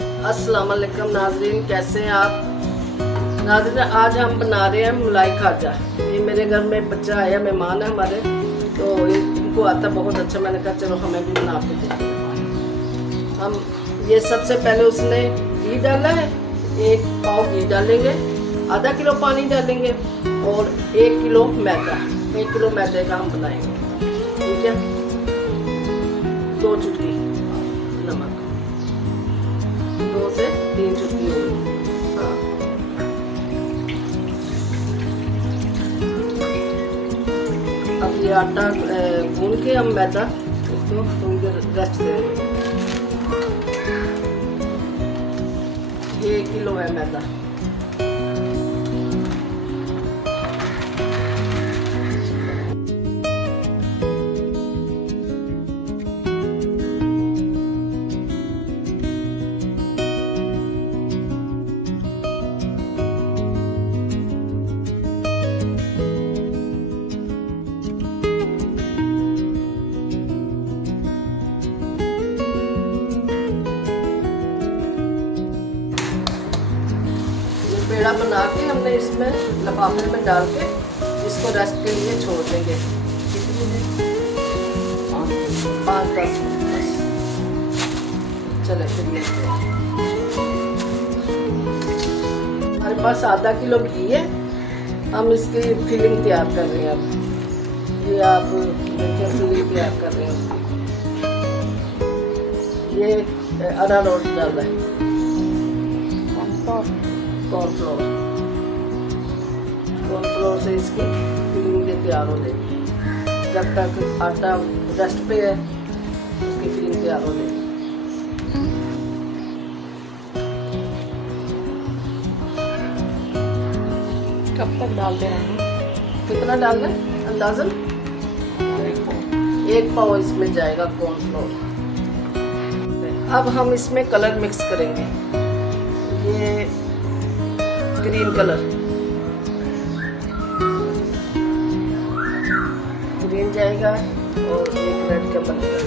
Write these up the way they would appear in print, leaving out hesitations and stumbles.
अस्सलाम वालेकुम नाज़रीन, कैसे हैं आप नाज़रीन। आज हम बना रहे हैं मलाई खाजा। ये मेरे घर में बच्चा आया, मेहमान है हमारे, तो इनको आता बहुत अच्छा। मैंने कहा चलो हमें भी बना के देते हैं। हम ये सबसे पहले उसने घी डाला है, 1 पाव घी डालेंगे, आधा किलो पानी डालेंगे और 1 किलो मैदा। 1 किलो मैदे का हम बनाएंगे, ठीक है। 2 चुटकी नमक, 2 से 3 चुटकी होगी। हाँ, अब ये आटा गूंद के हम मैदा इसको थोड़ी देर रेस्ट देंगे। ये 1 किलो है मैदा। पेड़ा बना के हमने इसमें लिफाफे में डाल के इसको रेस्ट के लिए छोड़ देंगे। कितनी देर? 5-10 मिनट बस। चले फिर मिलते हैं। हमारे पास आधा किलो घी है, हम इसकी फिलिंग तैयार कर रहे हैं। अब ये आप देखिए, फिलिंग तैयार कर रहे हैं उसकी। ये अरारोट डाल है, कॉर्नफ्लोर से इसकी फिलिंग तैयार हो जाएगी। जब तक आटा रेस्ट पे है उसकी फिलिंग तैयार हो जाएगी। कब तक डालते रहेंगे? कितना डालना है अंदाजन? 1 पाव इसमें जाएगा कॉर्नफ्लोर। अब हम इसमें कलर मिक्स करेंगे। ये ग्रीन कलर, ग्रीन जाएगा और एक रेड का बनेगा।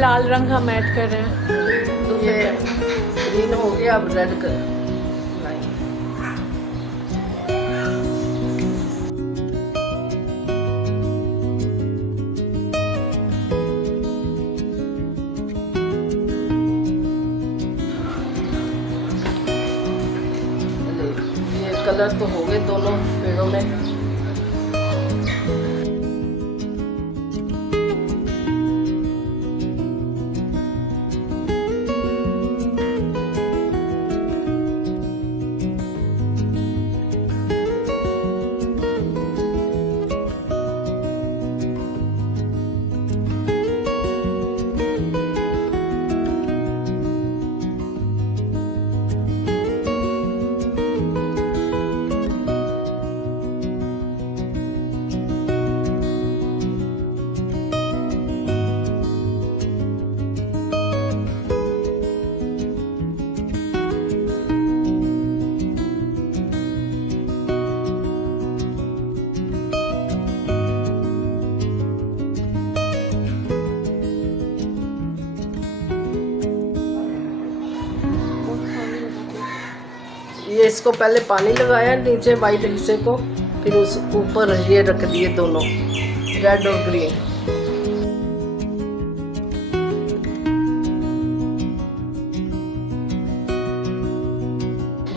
लाल रंग हम ऐड कर रहे हैं। ये ग्रीन हो गया, अब रेड कर। कलर तो हो गए दोनों पेड़ों में। ये इसको पहले पानी लगाया नीचे वाइट हिस्से को, फिर उस ऊपर ये रख दिए दोनों, रेड और ग्रीन।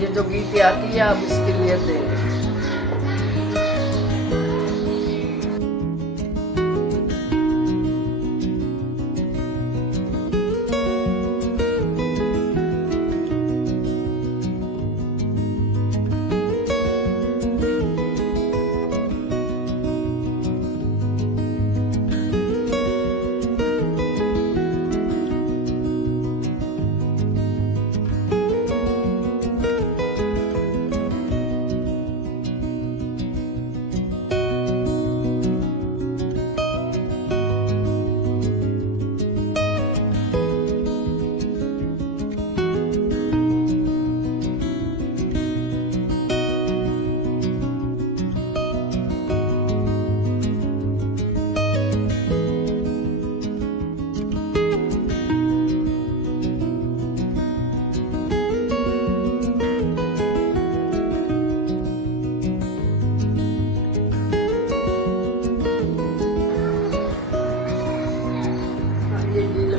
ये जो घी तैयार किया आप इसके लिए देंगे।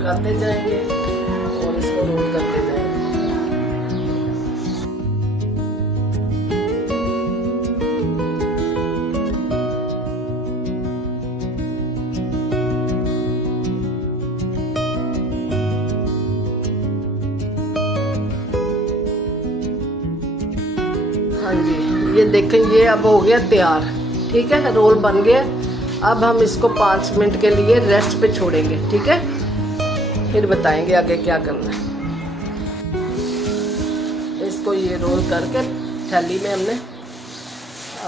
लगाते जाएंगे और इसको रोल करते जाएंगे। हाँ जी, ये देखें, ये अब हो गया तैयार। ठीक है, रोल बन गया। अब हम इसको 5 मिनट के लिए रेस्ट पे छोड़ेंगे। ठीक है, फिर बताएंगे आगे क्या करना है। इसको ये रोल करके थैली में हमने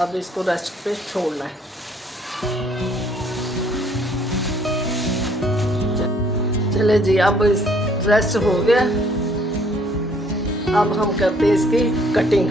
अब इसको रेस्ट पे छोड़ना है। चले जी, अब रेस्ट हो गया। अब हम करते हैं इसकी कटिंग।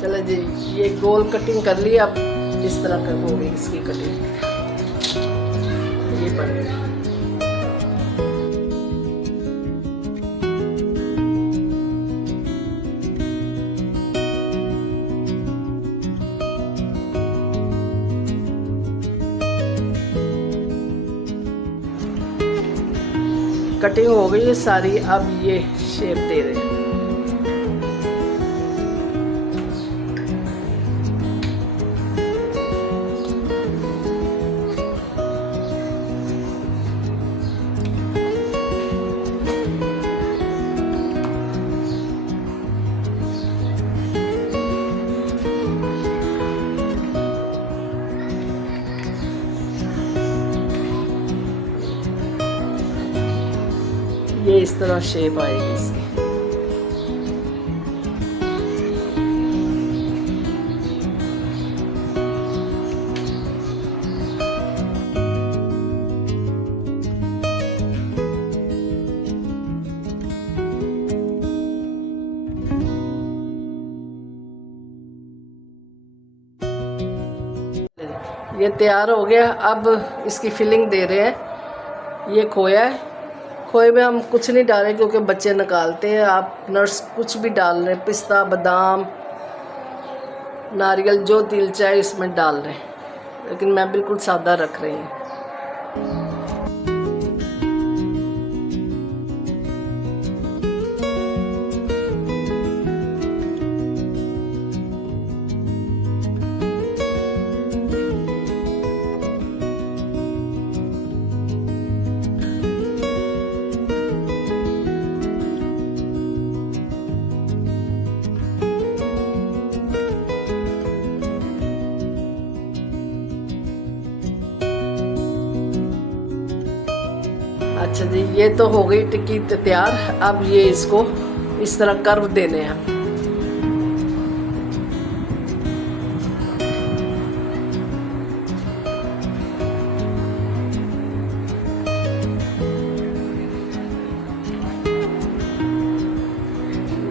चलो जी, ये गोल कटिंग कर ली। अब इस तरह कर होगी इसकी कटिंग। ये बन गई। कटिंग हो गई है सारी। अब ये शेप दे रहे हैं। ये इस तरह शेप आएगी इसकी। ये तैयार हो गया। अब इसकी फिलिंग दे रहे हैं। ये खोया है। खोए में हम कुछ नहीं डाल रहे क्योंकि बच्चे निकालते हैं। आप नट्स कुछ भी डाल रहे हैं, पिस्ता, बादाम, नारियल, जो दिल चाहे इसमें डाल रहे हैं, लेकिन मैं बिल्कुल सादा रख रही हूँ। अच्छा जी, ये तो हो गई टिक्की तैयार। अब ये इसको इस तरह कर्व देने हैं।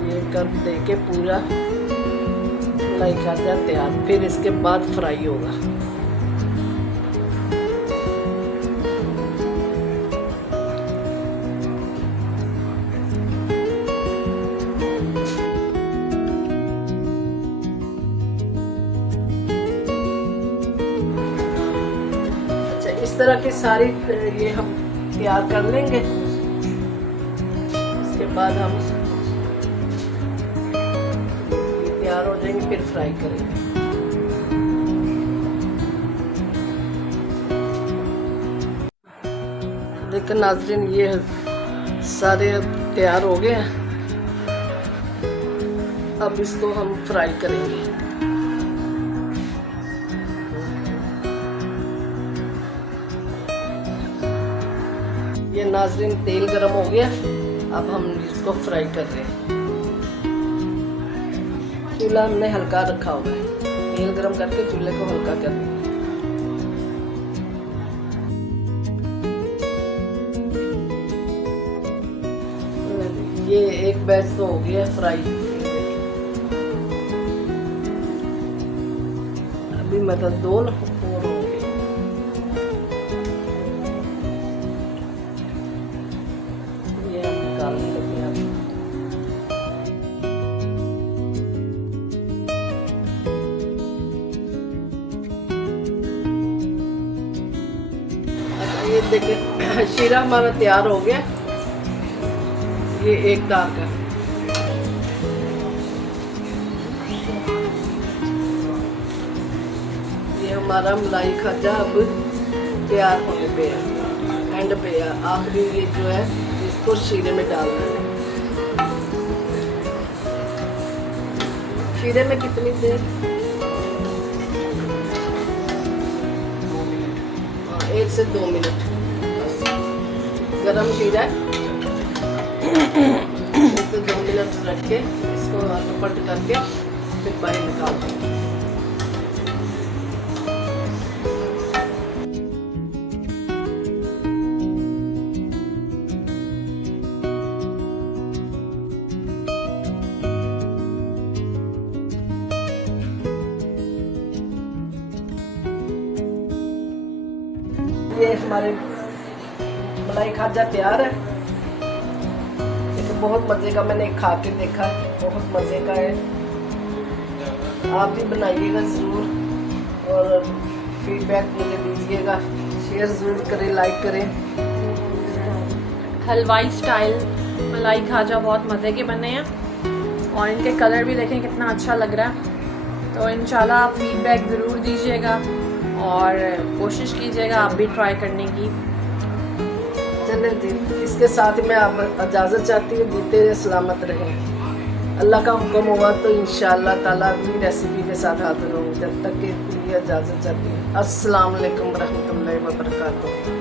ये कर्व देके पूरा मलाई खाजा तैयार। फिर इसके बाद फ्राई होगा। इस तरह की सारी ये हम तैयार कर लेंगे। इसके बाद हम ये तैयार हो जाएंगे, फिर फ्राई करेंगे। देखिए नाज़रीन, ये सारे तैयार हो गए हैं। अब इसको हम फ्राई करेंगे। ये नाज़रीन तेल गरम हो गया। अब हम इसको फ्राई कर रहे हैं। चूल्हा हमने हल्का रखा हुआ है। तेल गरम करके चूल्हे को हल्का कर रहे हैं। बैच तो हो गया फ्राई। अभी मतलब 2 और हो गए। ये हम निकालने लगे अब। अच्छा ये देखिए शीरा हमारा तैयार हो गया। ये एक दाल का ये हमारा मलाई खाजा अब तैयार होने पे है, एंड पे है। आखिरी ये जो है इसको शीरे में डालना है। शीरे में कितनी देर? 1 से 2 मिनट बस। गरम शीरा है। 1 से 2 मिनट रख के इसको पलट करके फिर बाहर निकाल देंगे। ये हमारे मलाई खाजा तैयार है। बहुत मज़े का, मैंने खा के देखा, बहुत मज़े का है। आप भी बनाइएगा ज़रूर और फीडबैक मुझे दीजिएगा। शेयर ज़रूर करें, लाइक करें। हलवाई स्टाइल मलाई खाजा बहुत मज़े के बने हैं और इनके कलर भी देखें कितना अच्छा लग रहा है। तो इंशाल्लाह आप फीडबैक ज़रूर दीजिएगा और कोशिश कीजिएगा आप भी ट्राई करने की। चले जी, इसके साथ मैं आप इजाज़त चाहती हूँ। जीते रहे, सलामत रहें। अल्लाह का हुक्म होगा तो इंशाअल्लाह ताला अपनी रेसिपी के साथ हाजिर होंगे। जब तक के लिए इजाज़त चाहती हूँ। अस्सलाम वालेकुम रहमतुल्लाहि व बरकातुहू।